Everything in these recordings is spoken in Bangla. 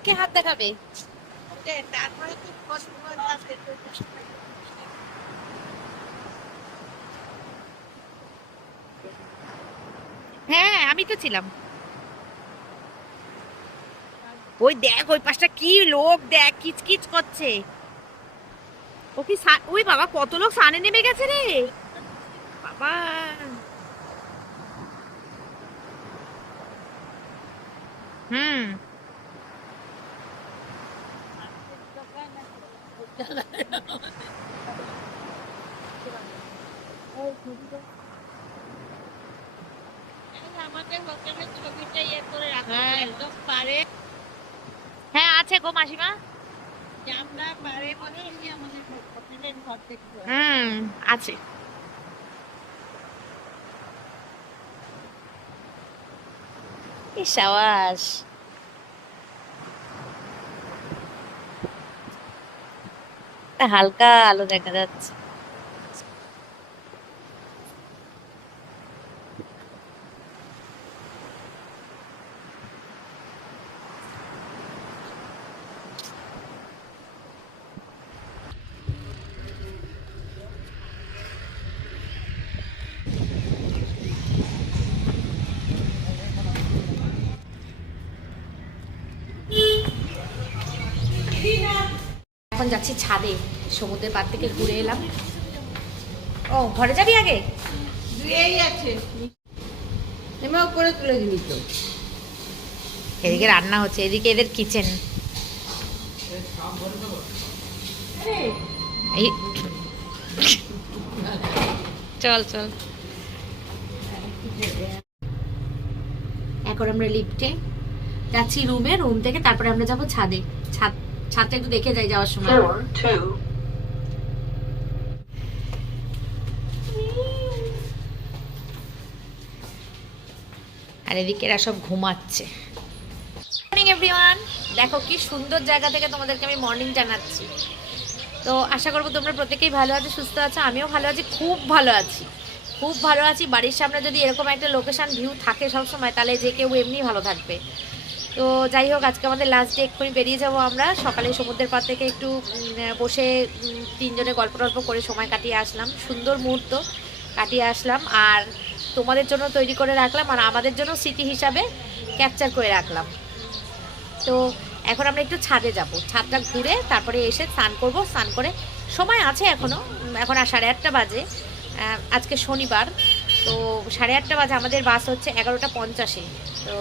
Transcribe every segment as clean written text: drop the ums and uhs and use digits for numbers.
কাকে হাত দেখাবে? হ্যাঁ আমি তো ছিলাম। ওই দেখ ওই পাশটা কি লোক, দেখ কিচকিচ করছে। ও কি ওই বাবা কত লোক সানে নেমে গেছে রে বাবা। হুম। হ্যাঁ আছে গো মাসিমা। হুম আছে। সাবাস। হালকা আলো দেখা যাচ্ছে। এখন যাচ্ছি ছাদে, সমুদ্রের পাড় থেকে ঘুরে এলাম। ও ঘরে যাবি আগে? এই আছে এমা করে তুলে দিবি তো। এদিকে রান্না হচ্ছে, এদিকে এদের কিচেন। এই চল চল। এখন আমরা লিফটে যাচ্ছি রুমে, রুম থেকে তারপরে আমরা যাবো ছাদে। ছাদটা একটু দেখে যাই যাওয়ার সময়। আর এদিকে এরা সব ঘুমাচ্ছে। মর্নিং এভরিওয়ান, দেখো কি সুন্দর জায়গা থেকে তোমাদেরকে আমি মর্নিং জানাচ্ছি। তো আশা করবো তোমরা প্রত্যেকেই ভালো আছো, সুস্থ আছো। আমিও ভালো আছি, খুব ভালো আছি, খুব ভালো আছি। বাড়ির সামনে যদি এরকম একটা লোকেশন ভিউ থাকে সবসময়, তাহলে যে কেউ এমনি ভালো থাকবে। তো যাই হোক, আজকে আমাদের লাস্ট ডে, এক্ষুনি বেরিয়ে যাবো আমরা। সকালে সমুদ্রের পাড় থেকে একটু বসে তিনজনে গল্প টল্প করে সময় কাটিয়ে আসলাম, সুন্দর মুহূর্ত কাটিয়ে আসলাম। আর তোমাদের জন্য তৈরি করে রাখলাম, আর আমাদের জন্য স্মৃতি হিসাবে ক্যাপচার করে রাখলাম। তো এখন আমরা একটু ছাদে যাব, ছাদটা ঘুরে তারপরে এসে স্নান করব। স্নান করে সময় আছে এখনও, এখন আর 8:30 বাজে। আজকে শনিবার, তো 8:30 বাজে। আমাদের বাস হচ্ছে 11:50-এ। তো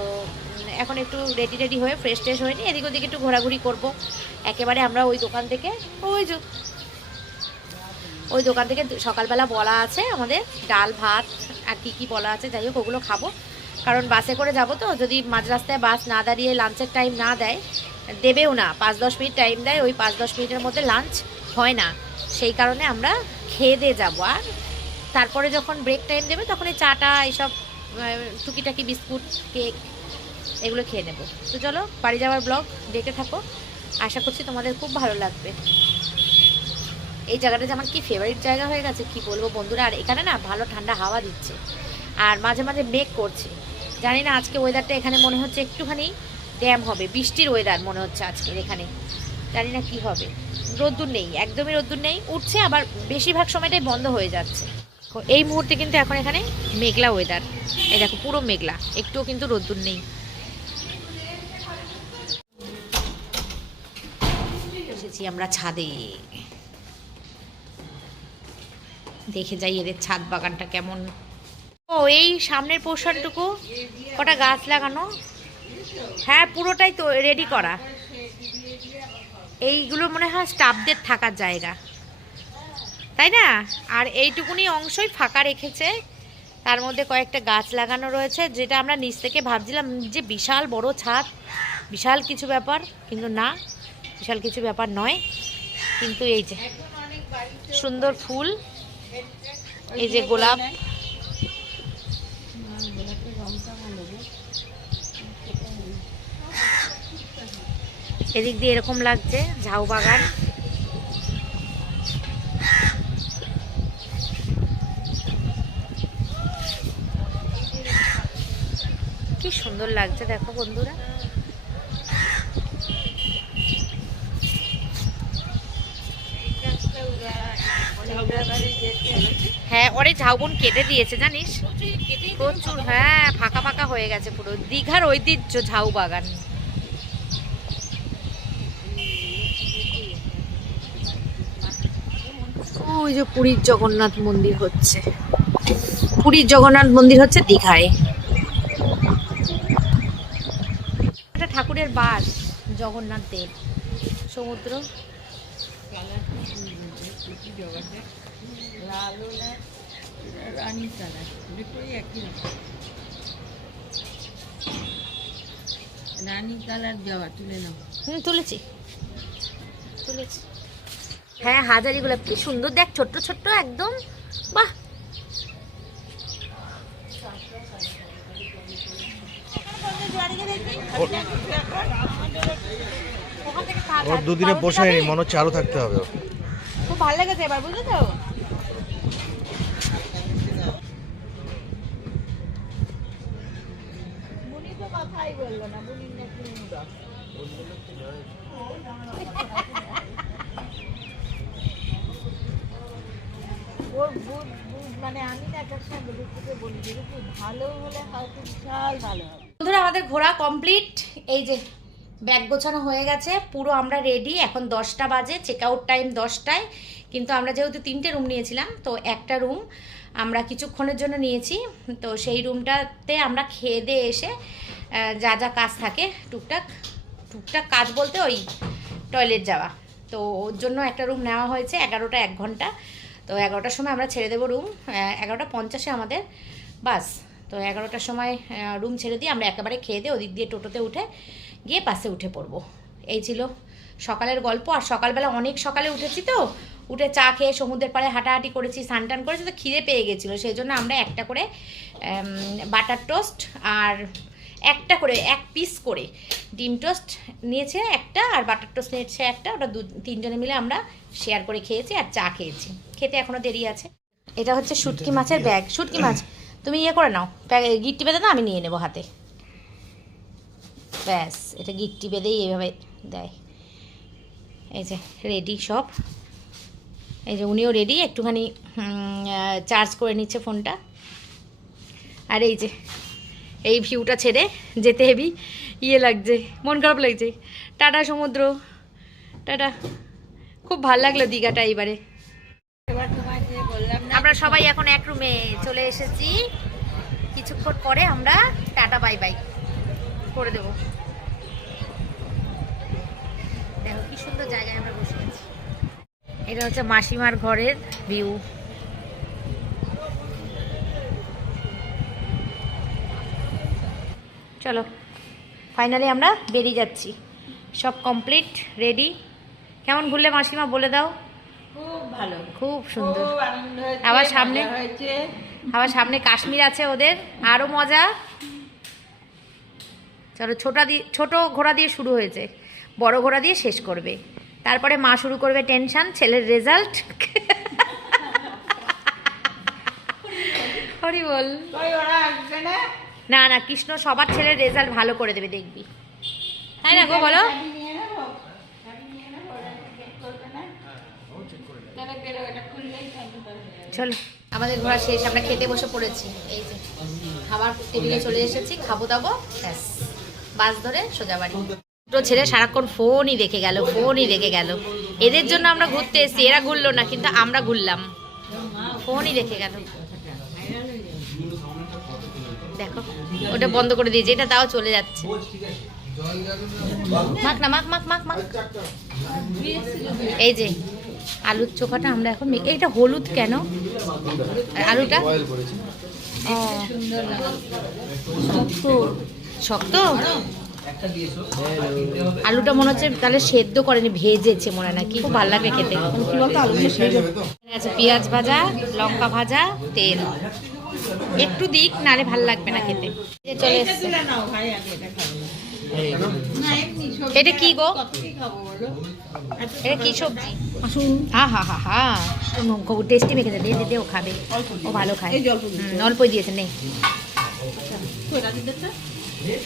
এখন একটু রেডি হয়ে ফ্রেশ ট্রেশ হয়নি, এদিক ওদিকে একটু ঘোরাঘুরি করব। একেবারে আমরা ওই দোকান থেকে ওই দোকান থেকে সকালবেলা বলা আছে আমাদের ডাল ভাত আর কি বলা আছে, যাই হোক ওগুলো খাবো। কারণ বাসে করে যাব, তো যদি মাঝ রাস্তায় বাস না দাঁড়িয়ে লাঞ্চের টাইম না দেয়, দেবেও না, 5-10 মিনিট টাইম দেয়, ওই 5-10 মিনিটের মধ্যে লাঞ্চ হয় না। সেই কারণে আমরা খেয়ে দিয়ে যাবো। আর তারপরে যখন ব্রেক টাইম দেবে তখন এই চাটা এইসব টুকিটাকি বিস্কুট কেক এগুলো খেয়ে নেব। তো চলো বাড়ি যাওয়ার ব্লগ দেখতে থাকো, আশা করছি তোমাদের খুব ভালো লাগবে। এই জায়গাটা যে আমার কি ফেভারিট জায়গা হয়ে গেছে কি বলবো বন্ধুরা। আর এখানে না ভালো ঠান্ডা হাওয়া দিচ্ছে, আর মাঝে মাঝে মেঘ করছে। জানি না আজকে ওয়েদারটা এখানে মনে হচ্ছে একটুখানি ড্যাম হবে, বৃষ্টির ওয়েদার মনে হচ্ছে আজকের এখানে। জানি না কি হবে। রোদ্দুর নেই, একদমই রোদ্দুর নেই, উঠছে আবার বেশিরভাগ সময়টাই বন্ধ হয়ে যাচ্ছে। এই মুহূর্তে কিন্তু এখন এখানে মেঘলা ওয়েদার, এই দেখো পুরো মেঘলা, একটুও কিন্তু রোদ্দুর নেই। এসেছি আমরা ছাদে, দেখে যাই এদের ছাদ বাগানটা কেমন। ও এই সামনের পোর্শনটুকু কটা গাছ লাগানো, হ্যাঁ পুরোটাই তো রেডি করা। এইগুলো মনে হয় স্টাফদের থাকার জায়গা, তাই না? আর এইটুকুনি অংশই ফাঁকা রেখেছে, তার মধ্যে কয়েকটা গাছ লাগানো রয়েছে। যেটা আমরা নিচ থেকে ভাবছিলাম যে বিশাল বড় ছাদ, বিশাল কিছু ব্যাপার, কিন্তু না, বিশাল কিছু ব্যাপার নয়। কিন্তু এই যে সুন্দর ফুল, এই যে গোলাপ, এদিক দিয়ে এরকম লাগছে ঝাউ বাগান। কি সুন্দর লাগছে দেখো বন্ধুরা। হ্যাঁ, অনেক ঝাউবন কেটে দিয়েছে জানিস, প্রচুর। হ্যাঁ, ফাঁকা ফাঁকা হয়ে গেছে পুরো। দীঘার ঐতিহ্য ঝাউ বাগান। ওই যে পুরীর জগন্নাথ মন্দির হচ্ছে, পুরীর জগন্নাথ মন্দির হচ্ছে দীঘায়। একটা ঠাকুরের বাস, জগন্নাথ দেব, সমুদ্র। রানী কালার জবা তুলে নাও। তুলেছি। হ্যাঁ, হাজারি গোলাপ কি সুন্দর দেখ, ছোট্ট ছোট্ট একদম, বাহ। ওর দুদিনে পোষায়নি, মনে হচ্ছে আরো থাকতে হবে। খুব ভালো লেগেছে এবার, বুঝলে তো? বুনি তো কথাই বললো না, বুনির নাকি মুড়া। ওর মানে আমি না একটা সময় বলি যে খুব ভালো হলে হয়তো বিশাল ভালো হবে। বন্ধুরা, আমাদের ঘোরা কমপ্লিট। এই যে ব্যাগ গোছানো হয়ে গেছে, পুরো আমরা রেডি। এখন 10টা বাজে, চেক আউট টাইম 10টায়। কিন্তু আমরা যেহেতু 3টে রুম নিয়েছিলাম, তো একটা রুম আমরা কিছুক্ষণের জন্য নিয়েছি। তো সেই রুমটাতে আমরা খেয়ে দিয়ে এসে যা যা কাজ থাকে টুকটাক টুকটাক কাজ বলতে ওই টয়লেট যাওয়া, তো ওর জন্য একটা রুম নেওয়া হয়েছে। 11টা 1 ঘন্টা। তো 11টার সময় আমরা ছেড়ে দেবো রুম, 11টা 50-এ আমাদের বাস। তো 11টার সময় রুম ছেড়ে দিয়ে আমরা একেবারে খেয়ে দিয়ে ওদিক দিয়ে টোটোতে উঠে গিয়ে বাসে উঠে পড়বো। এই ছিল সকালের গল্প। আর সকালবেলা অনেক সকালে উঠেছি, তো উঠে চা খেয়ে সমুদ্রের পাড়ে হাঁটাহাঁটি করেছি, স্নান করেছি, তো খিদে পেয়ে গেছিলো। সেই জন্য আমরা একটা করে বাটার টোস্ট আর একটা করে 1 পিস করে ডিম টোস্ট নিয়েছে একটা, আর বাটার টোস্ট নিয়েছে একটা। ওটা 3জনে মিলে আমরা শেয়ার করে খেয়েছি আর চা খেয়েছি। খেতে এখনও দেরি আছে। এটা হচ্ছে শুটকি মাছের ব্যাগ। শুটকি মাছ তুমি ইয়ে করে নাও, গিট্টি বেঁধে দাও, আমি নিয়ে নেবো হাতে। ব্যাস, এটা গিট্টি বেঁধেই এইভাবে দেয়। এই যে রেডি সব। এই যে উনিও রেডি, একটুখানি চার্জ করে নিচ্ছে ফোনটা। আর এই যে এই ভিউটা ছেড়ে যেতে হেবি ইয়ে লাগছে, মন খারাপ লাগছে। টাটা সমুদ্র, টাটা। খুব ভালো লাগলো দীঘাটা এইবারে। আমরা সবাই এখন এক রুমে চলে এসেছি। কিছুক্ষণ পরে আমরা টাটা বাই বাই করে দেবো। দেখো কি সুন্দর জায়গায় আমরা বসে আছি। এটা হচ্ছে মাসিমার ঘরের ভিউ। চলো, ফাইনালি আমরা বেরিয়ে যাচ্ছি। সব কমপ্লিট, রেডি। কেমন ঘুরলে মাসিমা বলে দাও? খুব ভালো, খুব সুন্দর। খুব আনন্দ হয়েছে, আবার সামনে মজা হয়েছে। আবার সামনে কাশ্মীর আছে ওদের, আরো মজা। চলো, ছোট ঘোড়া দিয়ে শুরু হয়েছে, বড় ঘোড়া দিয়ে শেষ করবে। তারপরে মা শুরু করবে টেনশন, ছেলের রেজাল্ট। হরি বল। কই ওরা আসবে না? না না, কৃষ্ণ সবার ছেলের রেজাল্ট ভালো করে দেবে, দেখবি। তাই না গো, বলো? চাবি নিয়ে নেবো, চাবি নিয়ে নেবো, ওরা চেক করবে না? তাহলে গেলে ওটা খুললেই থাকবে। চলো, আমাদের ঘোরা শেষ, আমরা খেতে বসে পড়েছি। এই যে খাবার টেবিলে চলে এসেছি, খাবো দাবো, ব্যাস বাস ধরে সোজা বাড়ি। দুটো ছেলে সারাক্ষণ ফোনই দেখে গেল। এদের জন্য আমরা ঘুরতে এসেছি, এরা ঘুরলো না, কিন্তু আমরা ঘুরলাম। ফোনই দেখে গেল। দেখো, ওটা বন্ধ করে দিয়েছে, এটা তাও চলে যাচ্ছে। মাখ না, মাখ। এই যে আলুর চোখাটা আমরা এখন, এইটা হলুদ কেন আলুটা? ও শক্ত আলুটা মনে হচ্ছে তাহলে সেদ্ধ করেনি, ভেজেছে মনে হয়, নাকি খুব ভালো লাগবে খেতে। কি বলতো, আলুটা সেদ্ধ আছে, পেঁয়াজ ভাজা, লঙ্কা ভাজা, তেল একটু দিক, নালে ভালো লাগবে না খেতে। চলে এসছে। তুলে নাও ভাই, আগে এটা খাবো না, এমনি সবজি। এটা কি গো? কতই খাবো বলো? এটা কি সবজি? হা টেস্টি মেখেছে, দে ও খাবে, ও ভালো খায়। অল্পই দিয়েছে, নেই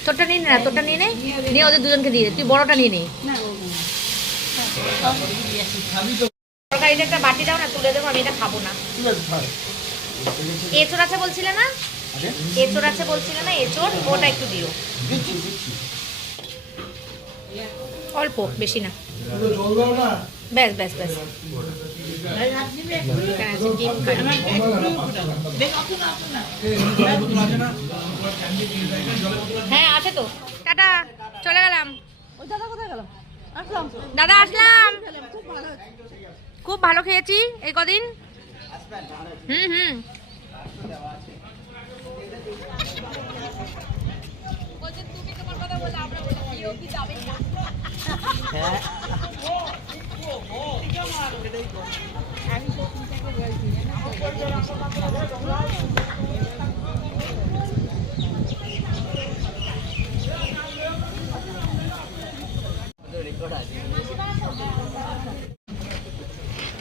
তোরটা নিয়ে না, তোরটা নিয়ে নিয়ে ওদের দুজনকে দিয়ে দে। তুই বড়টা নিয়ে নে। না, তরকারি এই যে একটা বাটি দাও না, তুলে দেবো, আমি এটা খাবো না। এঁচড় আছে বলছিলে না? এঁচড় আছে বলছিলে না? এঁচড় ওটা একটু দিও, অল্প, বেশি না। ব্যাস ব্যাস ব্যাস। এখানে আছে ডিম কারি। হ্যাঁ আছে তো। টাটা, চলে গেলাম। দাদা আসলাম। খুব ভালো খেয়েছি এই কদিন। হুম।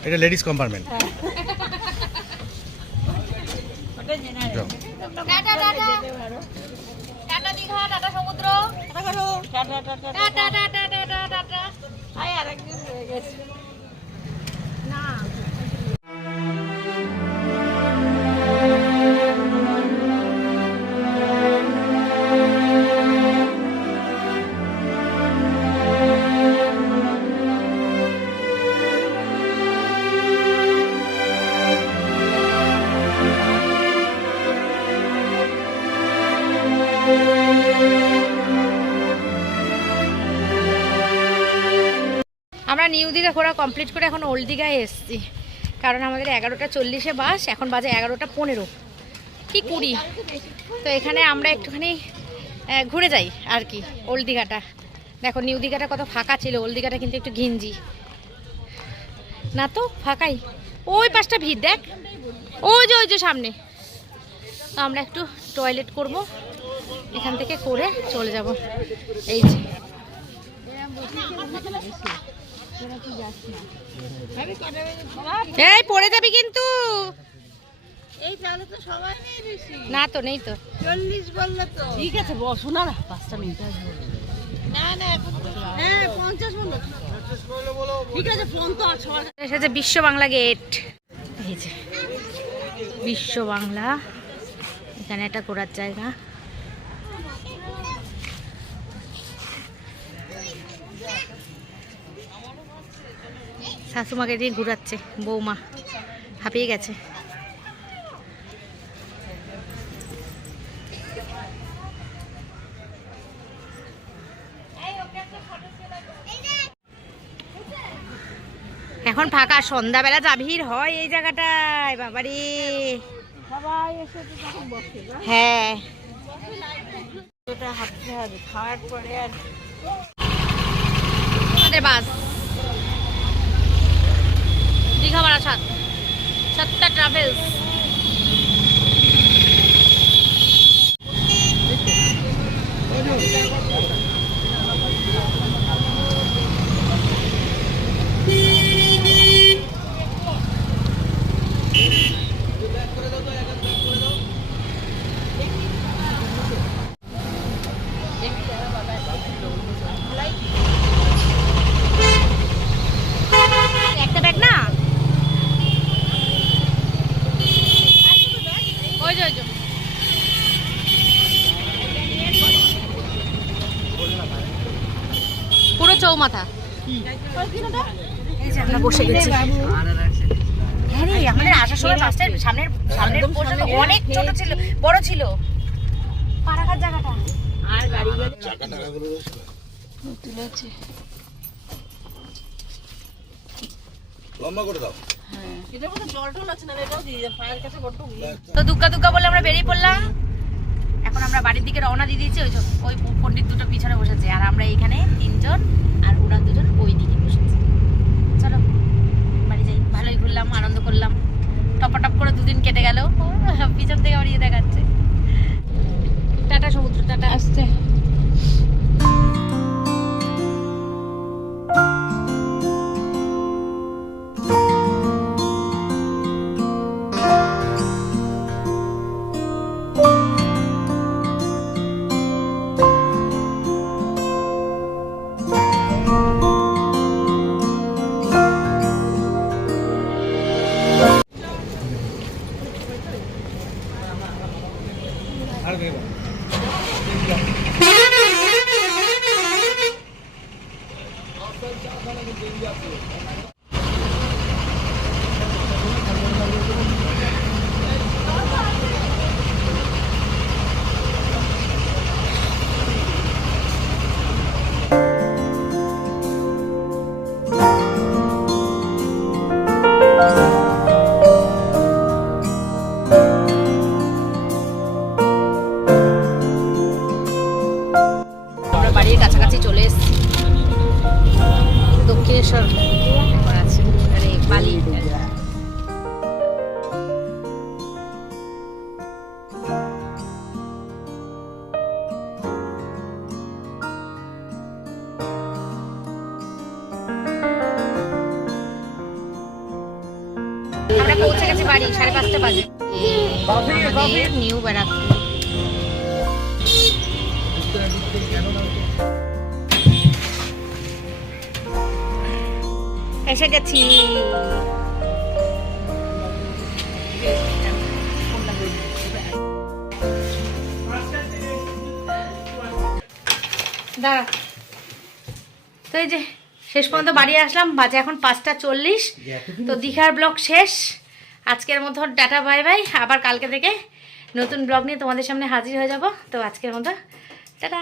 এটা ladies compartment. Tata tata tata Digha, tata সমুদ্র, টাটা টাটা টাটা টাটা। আরেকদিন হয়ে গেছে না আমরা নিউ দীঘা ঘোরা কমপ্লিট করে এখন ওল্ড দীঘায় এসেছি, কারণ আমাদের 11টা 40-এ বাস, এখন বাজে 11টা 15 কি 20। তো এখানে আমরা একটুখানি ঘুরে যাই আর কি ওল্ড দীঘাটা। দেখো নিউ দীঘাটা কত ফাঁকা ছিল, ওল্ড দীঘাটা কিন্তু একটু ঘিঞ্জি না, তো ফাঁকাই। ওই পাশটা ভিড় দেখ, ওই যে সামনে। তো আমরা একটু টয়লেট করব, এখান থেকে করে চলে যাব। এই যে এই পড়ে যাবি কিন্তু। এই তাহলে তো সবাই নেই বেশি। না তো, নেই তো। 40 বললে তো ঠিক আছে, বসো না, 5টা মিনিট আসবো। না এখন তো হ্যাঁ 50 বললো। ঠিক আছে, ফোন তো আছে। এসেছে বিশ্ব বাংলা গেট। এই যে বিশ্ব বাংলা, এখানে একটা ঘোরার জায়গা। শাশুমাকে দিয়ে ঘুরাচ্ছে বৌমা, হাঁপিয়ে গেছে। এখন ফাঁকা, সন্ধ্যাবেলা যা ভিড় হয় এই জায়গাটায়, বাবারে। সবাই এসে তো তখন বসে না, হ্যাঁ ওটা হাঁটতে হবে খাওয়ার পরে। আর আমাদের বাস দীঘা বারাসাত, সত্তা ট্রাভেলস। একটা ব্যাগ না, ওই যে পুরো চৌমাথা। আমরা বসে গেছি। হ্যাঁ রে, আমাদের আসার সময় বাসটার সামনের পোর্শনটা অনেক ছোট ছিল, বড় ছিল। পা রাখার জায়গাটা আর গাড়িগুলো তুলেছে। লম্বা করে দাও। এটার মধ্যে জল টল আছে না, এটাও দিয়ে পায়ের কাছে বড্ড তো দুগ্গা বলে আমরা বেরিয়ে পড়লাম। এখন আমরা বাড়ির দিকে রওনা দিয়ে দিয়েছি। ওই পণ্ডিত দুটো পিছনে বসেছে, আর আমরা এখানে 3 জন, আর ওরা 2 জন ওই দিকে বসেছে। চলো বাড়ি যাই। ভালোই ঘুরলাম, আনন্দ করলাম, টপাটপ করে 2 দিন কেটে গেল। পিছন থেকে আমার ইয়ে দেখাচ্ছে। টাটা সমুদ্র, টাটা। আসছে। আমরা বাড়ির কাছাকাছি চলে এসেছি। দক্ষিণেশ্বর এখন আছে, আরে বালি। আমরা পৌঁছে গেছি বাড়ি, 5:30 বাজে। আমাদের নিউ ব্যারাকপুর। এসে গেছি। দাঁড়া, তো এই যে শেষ পর্যন্ত বাড়ি আসলাম, বাজে এখন 5:40। তো দীঘার ব্লগ শেষ আজকের মতো। টাটা বাই বাই, আবার কালকে থেকে নতুন ব্লগ নিয়ে তোমাদের সামনে হাজির হয়ে যাব। তো আজকের মতো টাটা।